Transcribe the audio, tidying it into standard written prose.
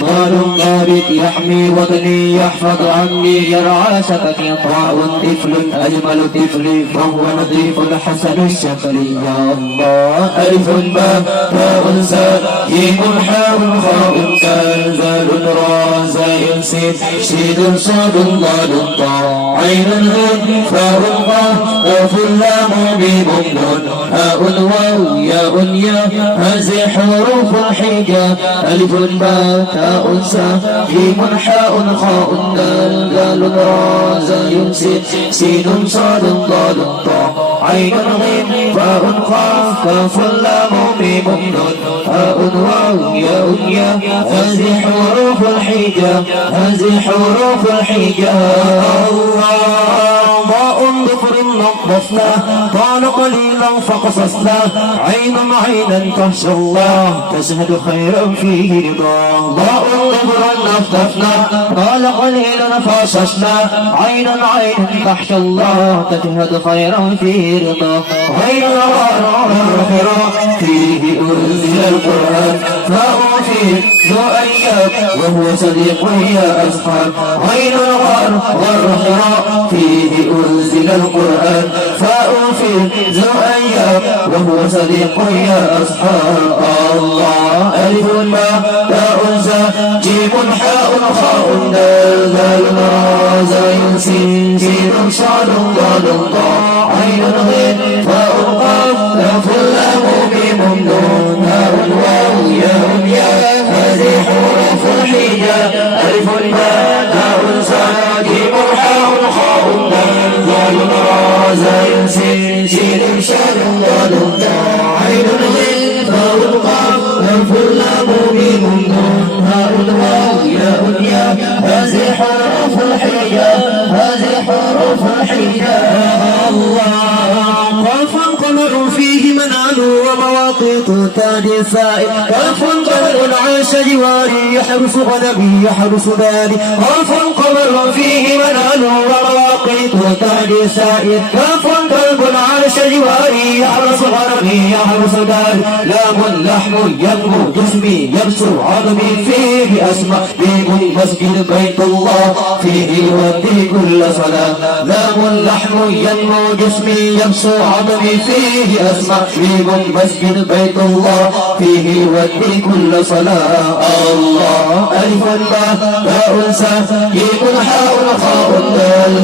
ضال ضابط يحمي وطني يحفظ عني يرعى شفتي طاء طفل أجمل طفل فهو نظيف الحسن الشكل يا الله ألف باء تاء ساء جيم حاء خاء كاء زال راء زاء سين شين صاد ضاد طاء عين غين فاء قاف قاف لام ميم نون هاء واو ياء ياء هذه حروف الحجاب ألف باء تاء ساء جيم حاء خاء دال دال راء زاء سين سين صاد ضاد طاء عين غين فاء قاف كاف لام ميم نون هاء واو ياء ياء هذه حروف الحجاب هذه حروف الحجاب ضاء ظفر نظفناه طال قليلا فقصصناه عين عينا تخشى الله تشهد خيرا فيه رضاه ضاء ظفر نظفناه طال قليلا فقصصناه عينا عينا تخشى الله تشهد خيرا فيه رضاه غير فيه أنزل القرآن فأوفي ذو أيام وهو صديق يا أصحاب غير والحراء فيه أنزل القرآن فأوفي ذو أيام وهو صديق يا أصحاب الله ألف باء تاء ساء جيم حاء خاء دال دال راء زاء سين سين صاد ضاد طاء عين غين فاء قاف كاف لام ميم نون هاء واو ياء ياء هذه حروف الحجاب ألف باء تاء ساء جيم حاء خاء دال دال راء زاء سين شين شاد ضاد طاء عين غين فاء قاف كاف لام ميم نون هاء واو ياء ياء هذه حروف الحجاب هذه حروف الحجاب الله قاف قمر فيه منال ومواقيت تادي سائر قاف قمر عاش جواري يحرس غنمي يحرس داري قاف قمر فيه منال ومواقيت تادي سائر قاف قلب عاش جواري يحرس غنمي يحرس داري لام لحم ينمو جسمي يبسو عظمي فيه أسمع بيم مسجد بيت الله فيه يودي كل صلاة لام لحم ينمو جسمي يبسو عظمي فيه أسمع بيم مسجد بيت الله فيه يودي كل صلاة الله ألف باء تاء ساء جيم حاء خاء دال